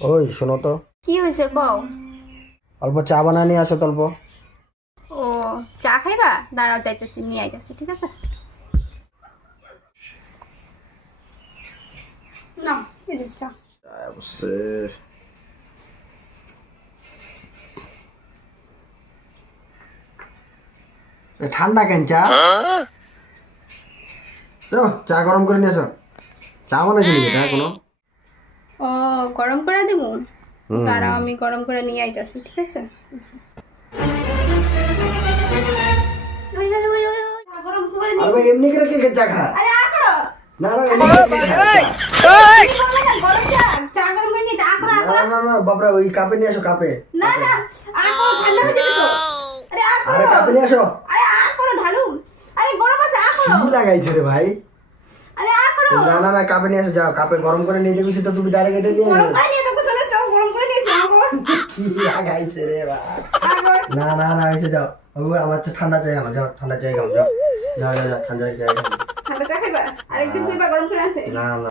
ওই শোনো তো, কি হয়েছে কও? অল্প চা বানায় নিয়ে আসো তো অল্প। ও, চা খাইবা? দাঁড়াও, যাইতেছি, নিয়ে আইতেছি, ঠিক আছে? না, এই যে চা। বসে ঠান্ডা কেন চা? তো চা গরম করে নিয়ে আসো। চা বানাইছি নাকি এটা কোনো? ও, গরম করে দেবো? হুম। দাঁড়াও, আমি গরম করে নিয়ে আইতেছি, ঠিক আছে? ওই, ওই, ওই, ওই, ওই, চা গরম করে আর নিয়ে- ভাই এমনি করে কে চা খা? আরে আ করো। না না এমনি করে কে খায় চা? কি বললে না, গরম চা, চা গরম করে নিতে, আ করো, আ না করো। না না বাবরা, ওই কাপে নিয়ে আসো কাপে। না না, আ করো, ঠান্ডা হয়ে যাবে তো। আরে আ করো। আরে কাপে নিয়ে আসো। আরে আ করো, ঢালু। আরে গরম আছে, আ করো। কি লাগাইছে রে ভাই? আরে আ করো। না না না কাপে নিয়ে আসো, যাও কাপে গরম করে নিয়ে যাবি, সেটা তুমি ডাইরেক্ট এটা নিয়ে গরম আসো। করে নিয়ে তো চলে যাও, গরম করে নিয়েছি, আ করো। কি লাগাইছে রে ভাই? আ করো। না না না এসে যাও। বাবু আমার তো ঠান্ডা চাই, আমার যাও ঠান্ডা চাই, যাও যাও যাও যাও ঠান্ডা চাই। ঠান্ডা চা খাইবা? আরেকদিন খাইবা, গরম করে আছে। না না